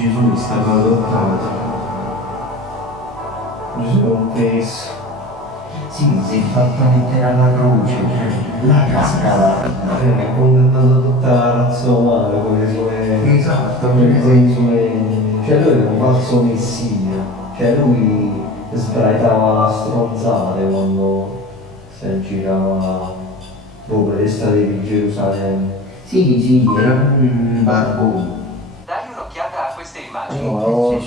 Gesù è stato adottato. Gesù è un peso. Sì, si è fatto mettere alla croce, la cascata. È condannato a tutta la razza umana con le sue. Esatto, con i suoi. Cioè lui era un falso messia. Cioè lui sbraitava stronzate quando si girava per le strade di Gerusalemme. Sì, era un barbone. Dai un'occhiata a queste immagini. No,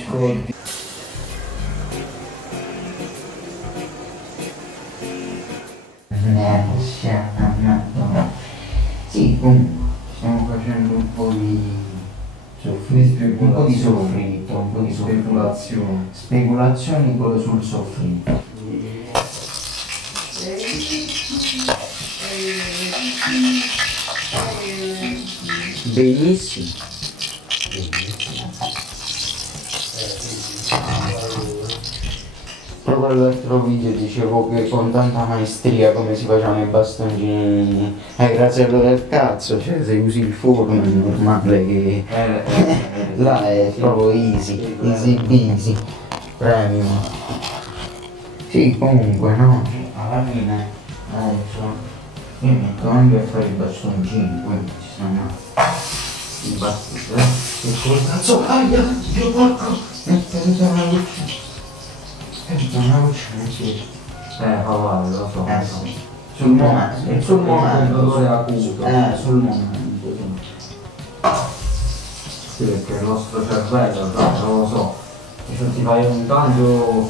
Sì, comunque stiamo facendo un po' di soffritto, un po' di speculazione. speculazioni sul soffritto. Benissimo. Proprio l'altro video dicevo che con tanta maestria come si facevano i bastoncini ai grasello del cazzo, cioè se usi il forno è normale che là è proprio easy peasy, premium. Sì, comunque no, alla fine adesso io metto anche a fare i bastoncini, quindi ci sono i battiti, e col cazzo, aia, io porco, mettere una luce. Una luce non si Fa male, lo so. sì. Sul momento, sul momento. Dolore acuto. Sul momento, Sì, perché il nostro cervello, non lo so. Se ti fai un tanto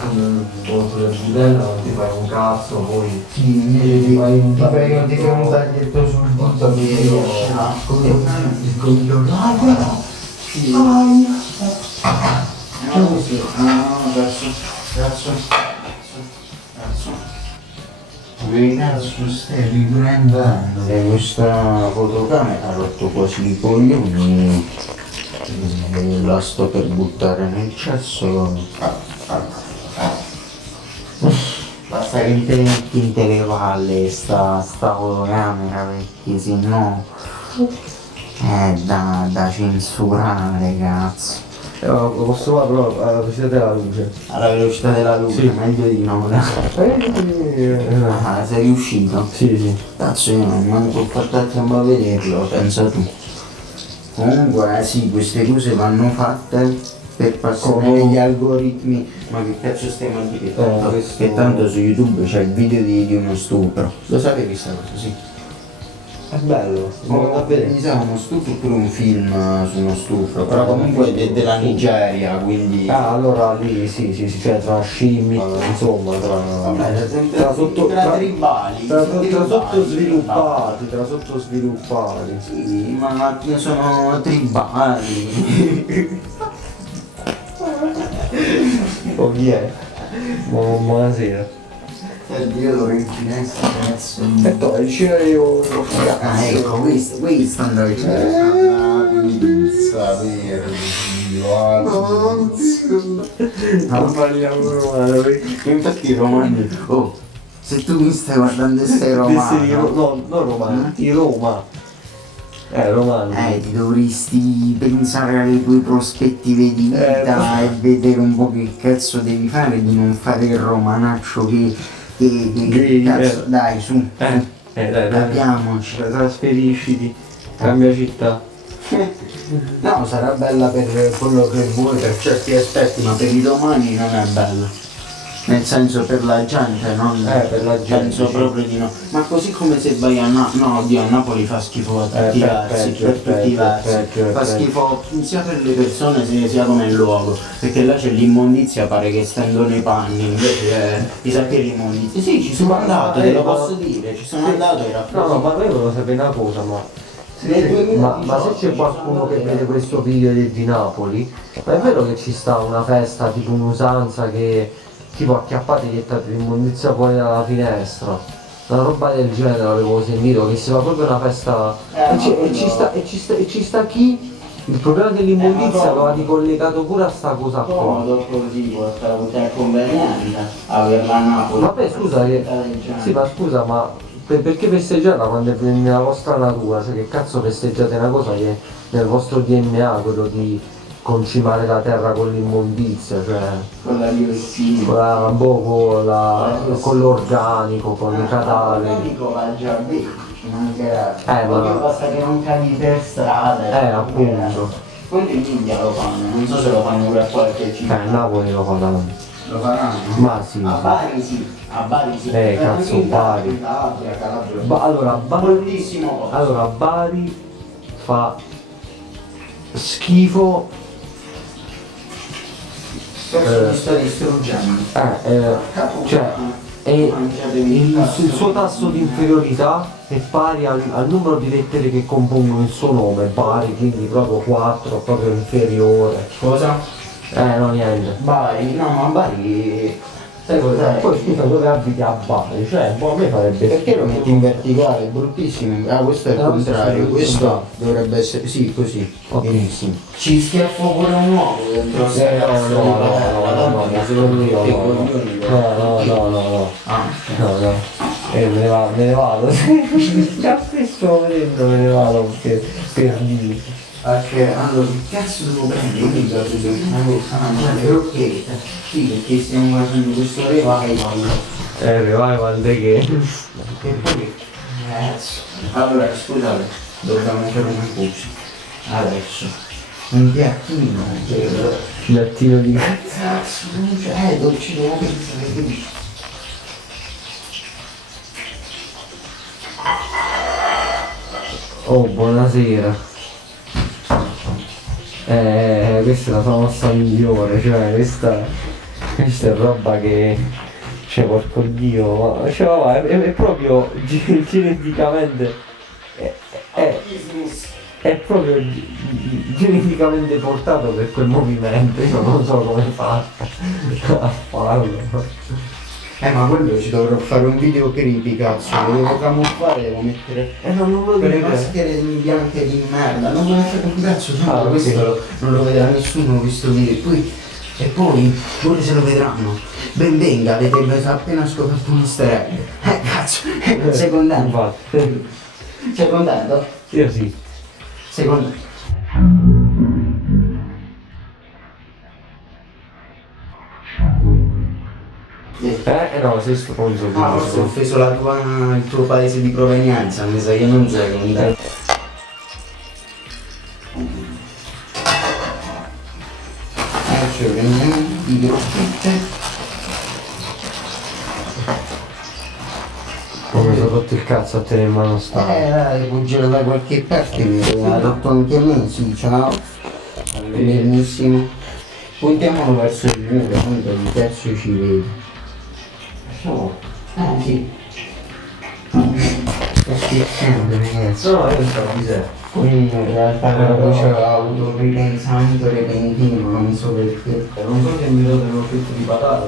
sulle budella non ti fai un cazzo, poi sì, invece ti fai un ti fai un taglietto sul dito che riesci a il coglione. Ah, guarda! Sì. No, così. No, cazzo. Cazzo, stai riprendendo. E questa fotocamera ha rotto quasi i coglioni. La sto per buttare nel cesso. Basta che metti le palle sta fotocamera perché sennò è da censurare, cazzo. lo posso fare però alla velocità della luce. Alla velocità della luce, Sì. meglio di no. Ah, sei riuscito? Sì. Cazzo, io non manco ho fatto a tempo a vederlo, pensa tu. Comunque sì, queste cose vanno fatte per passare gli algoritmi. Ma che cazzo stiamo a dire? Che tanto su YouTube c'è il video di uno stupro. Lo sapevi questa cosa? Sì. È bello, Mi sa uno stupro oppure un film su uno stupro, però comunque della Nigeria, quindi. Ah, allora lì sì, cioè tra scimmie, insomma, Vabbè, tra tribali. tra sottosviluppati. Sì, ma sono tribali. Oh, chi è? Buonasera. Io dovrei in finestra adesso. E tu, il cinema Ah, ecco, questo andava in finestra. non parliamo romano. Infatti i romani, oh, se tu mi stai guardando e sei romano. No, non romano, di Roma. Romano. Ti dovresti pensare alle tue prospettive di vita e vedere un po' che cazzo devi fare, di non fare il romanaccio che cazzo, dai, su, Dai, capiamoci. trasferisciti, cambia città. No, sarà bella per quello che vuoi, per certi aspetti, ma per i domani non è bella. Nel senso per la gente, non per la gente, penso sì. proprio di no. Ma così come se vai a no, oddio, a Napoli fa schifo a tutti i versi, per tutti i versi. Fa schifo sia per le persone sia come il luogo, perché là c'è l'immondizia, pare che stendono i panni, invece mi sa che l'immondizia. Sì, ci sono andato, te lo posso dire, ci sono andato, era No, ma io volevo sapere una cosa, Nel 2018 ma se c'è qualcuno che vede questo video di Napoli, ma è vero che ci sta una festa tipo un'usanza che tipo acchiappate e gettate l'immondizia fuori dalla finestra? Una roba del genere avevo sentito, che si fa proprio una festa e ci sta chi? Il problema dell'immondizia aveva ricollegato pure a sta cosa qua. comodo così, è conveniente averla a Napoli. Vabbè scusa sì, ma scusa, ma perché festeggiarla quando è nella vostra natura? Cioè che cazzo festeggiate una cosa che è nel vostro DNA, quello di concimare la terra con l'immondizia, cioè Con la diossina. con l'organico, con i cadaveri. L'organico va già bene, ci mancherà. Ma- Proprio basta che non cadi per strada. Appunto. Quanto in India lo fanno? Non so se lo fanno per qualche città. Napoli lo fa tanto. Lo faranno? Ma sì. A Bari sì, a Bari sì. Cazzo, Anche in Bari. in Calabria. Allora, Mollissimo posto. allora, Bari fa schifo. Mi sto distruggendo. Cioè, il suo tasso di inferiorità è pari al numero di lettere che compongono il suo nome, Bari, quindi proprio 4, proprio inferiore. Cosa? No, niente. Bari? No, ma Bari... Sai cosa? Poi scusa, dove abiti a Bari? Cioè, a me farebbe Perché lo metti in verticale? È bruttissimo. Ah, questo è il No, contrario. questo Questo dovrebbe essere... Sì, così. Ok. Benissimo. Ci schiaffo pure un uovo dentro sta cazzo di no, ma se lo io metti no. coglioni. No. Ah, No. Me ne vado. Già qui sto vedendo, me ne vado per dire. perché allora che cazzo devo prendere? Io mi do bisogno di una cosa, ma le rocchette. Sì, perché stiamo facendo questo revival. Revival di che? E poi, cazzo. Allora, scusate, dobbiamo fare una cosa. Adesso, un piattino per... Piattino di Cazzo, non c'è, dolce devo pensare qui. Oh, buonasera. Questa è la sua mossa migliore, cioè questa è roba che... Cioè, porco Dio, ma cioè, è proprio geneticamente... È proprio geneticamente portato per quel movimento, io non so come fa a farlo. Ma quello ci dovrò fare un video creepy, cazzo, lo devo camuffare, devo mettere Non lo quelle dico. maschere bianche di merda, non me ne frega un cazzo, tanto ok. questo non lo vedrà nessuno questo video, e poi, pure se lo vedranno, ben venga, avete appena scoperto un easter egg, cazzo, sei contento? Infatti. Sei contento? Io sì. Sei contento? No, sei stronzo. Ah, forse ho offeso il tuo paese di provenienza, mi sa che non sei contento. Adesso prendiamo i grocchetti. Come sono rotto il cazzo a tenere in mano sta. Dai, puoi girare da qualche parte, mi ha detto anche me, sì, ciao. Benissimo. Puntiamolo verso il muro, tanto il terzo ci vede. No, Sì. Sto scherzando, ragazzi. io non so di sé. Poi in realtà poi c'ho avuto un ripensamento repentino, non so perché. Non so se mi date uno fritto di patate,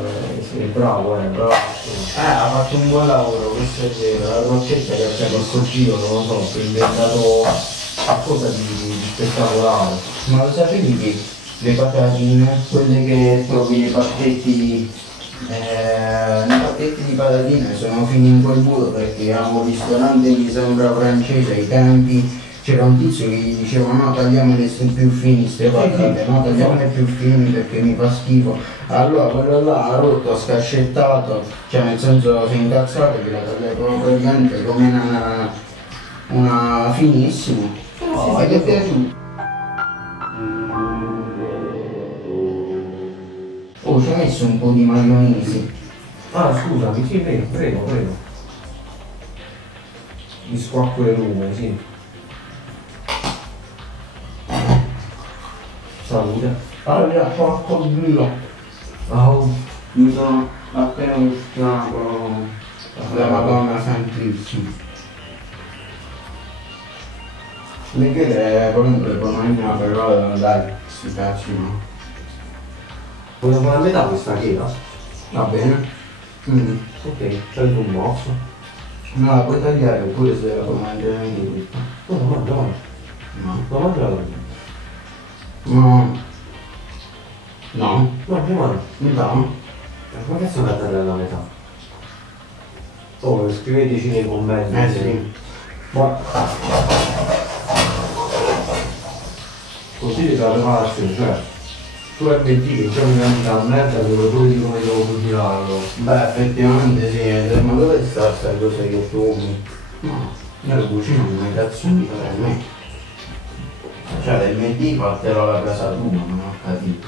sei bravo, bravo. Ha fatto un buon lavoro, questo è vero. La rocchetta che ha preso il cugino, non lo so, ha inventato qualcosa di spettacolare. Ma lo sapevi che le patatine, quelle che trovi nei pacchetti di patatine sono finite in quel buco perché avevamo un ristorante mi sembra francese ai tempi, c'era un tizio che gli diceva no tagliamole più fini ste patate, no tagliamole più fini perché mi fa schifo. Allora quello là ha rotto, ha scascettato, cioè nel senso si è incazzato che la tagliava praticamente come una finissima. Oh, gli è piaciuto. Oh, ci hai messo un po' di maionese. Ah, scusami, sì, prego. Mi squacco le lume, sì. Salute. Allora, porco Dio. Oh. Mi sono appena uscito la Madonna Santissima. Le chiede comunque le puoi mangiare, però dai, sti cazzi no. Vogliamo fare a metà questa chela? Va bene? Ok, prendi un morso. No, la puoi tagliare oppure se la puoi mangiare anche tutta. No, lo mangio, vai. No. Lo mangio. No. No. No, prima. No. Ma cazzo la tagliare alla metà? Oh, scriveteci nei commenti. Sì. Ma... così la preparazione, cioè tu MD che già mi mangi la merda devo pure di come devo cucinarlo. Beh, effettivamente sì, ma dove sta questa cosa che tu... No, io lo cucino come cazzo di fare me. Cioè l'MD fatelo alla casa tua, non ho capito.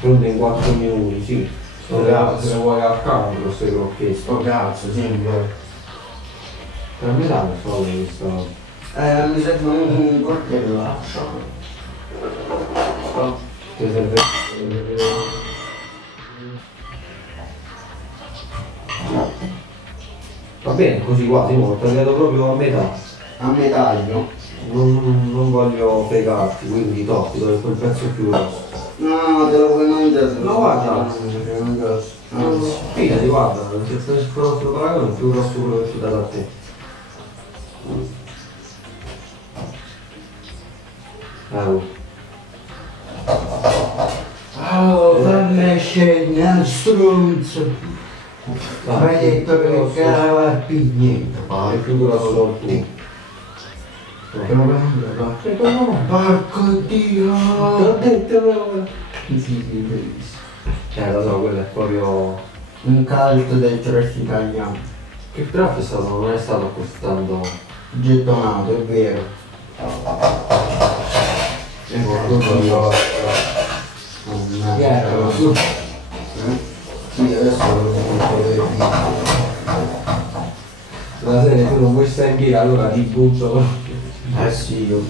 Pronto in 4 minuti, sì. Sto cazzo. Se le vuoi al campo queste crocchette. Sto cazzo, sì, Per me dai solo questo. mi serve un coltellaccio. Ti serve. Va bene, così qua, Simone, ho tagliato proprio a metà. A metaglio. Non voglio fregarti, quindi ti do quel pezzo più grosso. No, te lo puoi mangiare. No, guarda. Anzi. Fidati, guarda, se questo paragone è più grosso quello che ci dà da te. Oh, fammi scendere, stronzo. Mi hai detto che cava il pignetto, È più grosso tu. Te lo puoi mangiare? Porco Dio! T'ho detto però. Sì, bellissimo. Lo so, quello è proprio. Un caldo del trash italiano. Che draft è stato, non è stato così tanto. Gettonato, è vero. Tutto io. Su. Sì, adesso lo butto per via. La serie tu non vuoi stare in piedi, allora ti butto. Eh sì, io.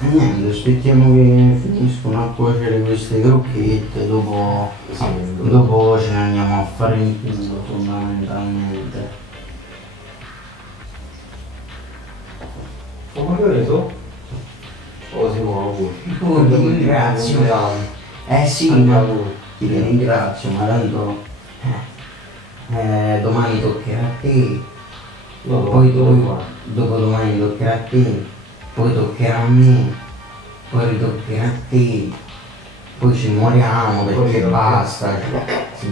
E niente, aspettiamo che finiscono a cuocere queste crocchette, dopo ce ne andiamo a fare in culo fondamentalmente. Come hai detto? Oh Simone, pure. Ti ringrazio. Sì, ma ti ringrazio, ma tanto domani toccherà a te, No, poi dopo. dopodomani toccherà a te, poi toccherà a me, poi ritoccherà a te, poi ci moriamo perché basta. Sì.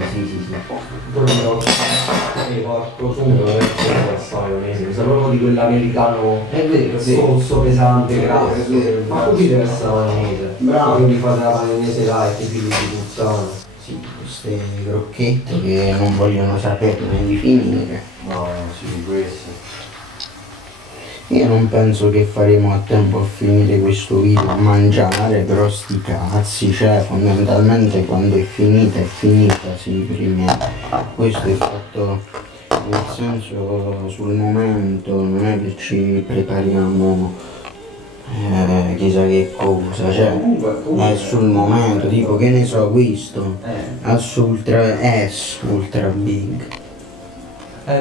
Proprio. Porco sugo, non è che questa maionese, sa proprio di quell'americano È vero, sozzo, pesante, È grasso. vero. Ma così deve essere la maionese. Bravo. Quindi fate la maionese light, figli di puttana. Sì, queste crocchette che non vogliono saperne di finire. No, sì, questi. Io non penso che faremo a tempo a finire questo video a mangiare, però sti cazzi, cioè fondamentalmente quando è finita, sì, per me. Questo è fatto nel senso sul momento, non è che ci prepariamo chissà che cosa, cioè è sul momento, tipo che ne so questo, ultra big.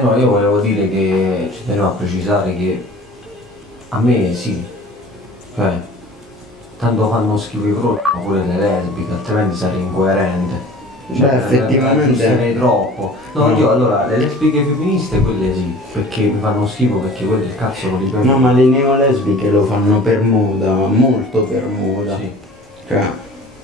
No, io volevo dire che ci tenevo a precisare che a me sì, cioè, tanto fanno schifo i prodotti, ma pure le lesbiche, altrimenti sarei incoerente. Beh, effettivamente- sarei troppo. No, No. io allora, le lesbiche femministe quelle sì, perché mi fanno schifo, perché quelle il cazzo non li prendo. No, ma le neolesbiche lo fanno per moda, molto per moda. Sì. Cioè,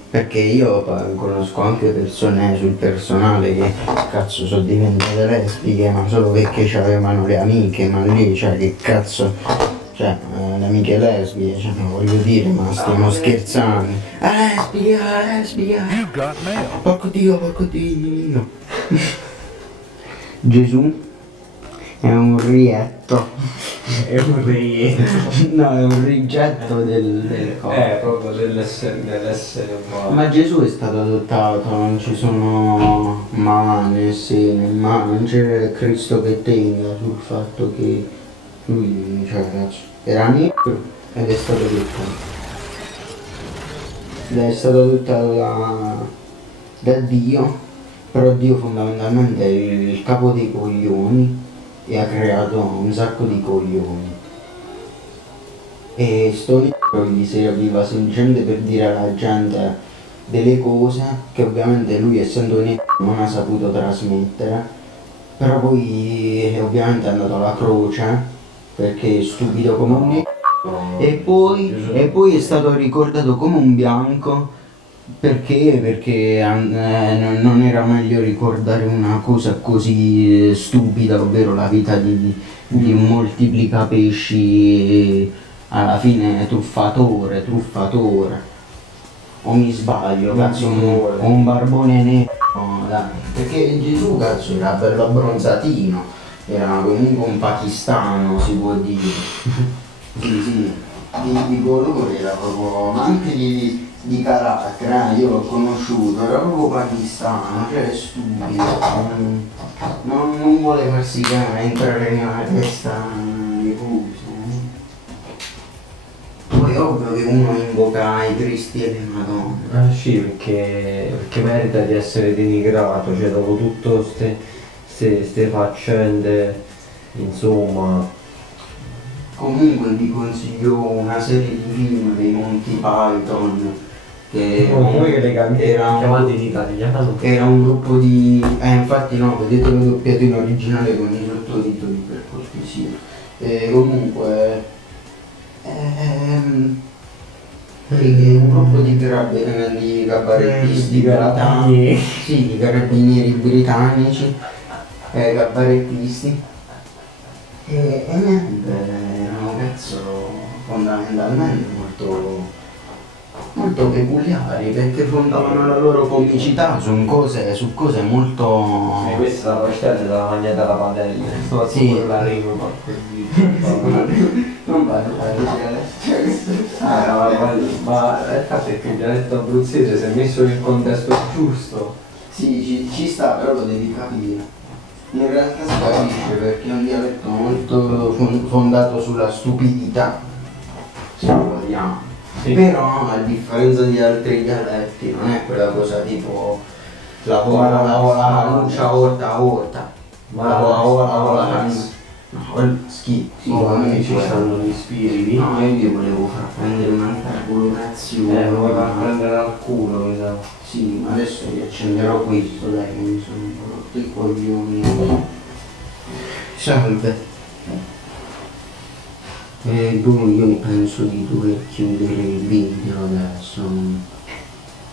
perché io conosco anche persone sul personale che cazzo sono diventate lesbiche, ma solo perché avevano le amiche, ma lì, cioè, che cazzo. Cioè, le amiche lesbiche, cioè, non voglio dire, ma stiamo scherzando. Lesbica! Porco Dio! Gesù è un rietto. È un rietto. No, è un rigetto del corpo. Proprio dell'essere umano. Ma Gesù è stato adottato, non ci sono mamma né sene, ma non c'è Cristo che tenga sul fatto che lui, cioè, cazzo, era nero ed è stato adottato. Ed è stato adottato da Dio, però Dio fondamentalmente è il capo dei coglioni e ha creato un sacco di coglioni. E sto libro gli serviva semplicemente per dire alla gente delle cose che ovviamente lui, essendo nero, non ha saputo trasmettere, però poi ovviamente è andato alla croce perché è stupido come un nero e poi è stato ricordato come un bianco perché non era meglio ricordare una cosa così stupida, ovvero la vita di un moltiplicapesci alla fine truffatore. O mi sbaglio, cazzo, un barbone nero, dai. Perché Gesù, cazzo, era bello abbronzatino, era comunque un pakistano, si può dire. Sì, di colore era proprio, ma anche di carattere, io l'ho conosciuto, era proprio pakistano, cioè è stupido, non vuole farsi entrare nella testa di cose. Poi è ovvio che uno invoca i Cristi e le Madonne. Sì, perché merita di essere denigrato, cioè dopo tutte ste faccende, insomma. Comunque vi consiglio una serie di film dei Monty Python che Come che le era chiamate in italiano? era un gruppo di... infatti no, vedetelo doppiato in originale con i sottotitoli per cortesia. Comunque è un gruppo di cabarettisti britannici, sì, di carabinieri britannici, cabarettisti. E niente, erano cazzo fondamentalmente molto peculiari perché fondavano la loro comicità su cose molto... Questa è la pastella della magneta alla padella, sto Sì. la rima Non parlare, ma infatti è che il dialetto abruzzese se messo nel contesto giusto. sì, ci sta, però lo devi capire. In realtà si capisce perché è un dialetto molto fondato sulla stupidità, se vogliamo. Sì. Però a differenza di altri dialetti non è quella cosa tipo la muccia orta, la no, quel schifo. Sì, Ci stanno gli spiriti. No, io volevo far prendere un'altra colorazione. Lo vuoi far prendere al culo, mi sa. Sì, ma adesso riaccenderò questo, dai, che mi sono un po' rotto i coglioni. Salve. Io penso di dover chiudere il video adesso,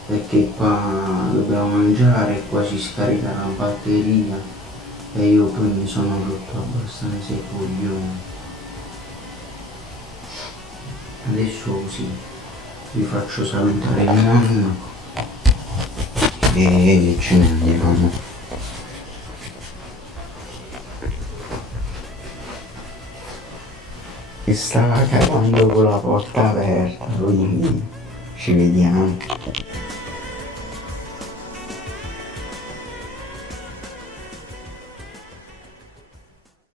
perché qua dobbiamo mangiare e qua si scarica la batteria e io poi mi sono rotto abbastanza i coglioni. Adesso sì, vi faccio salutare mio nonno e ce ne andiamo. E stava cagando con la porta aperta, quindi ci vediamo.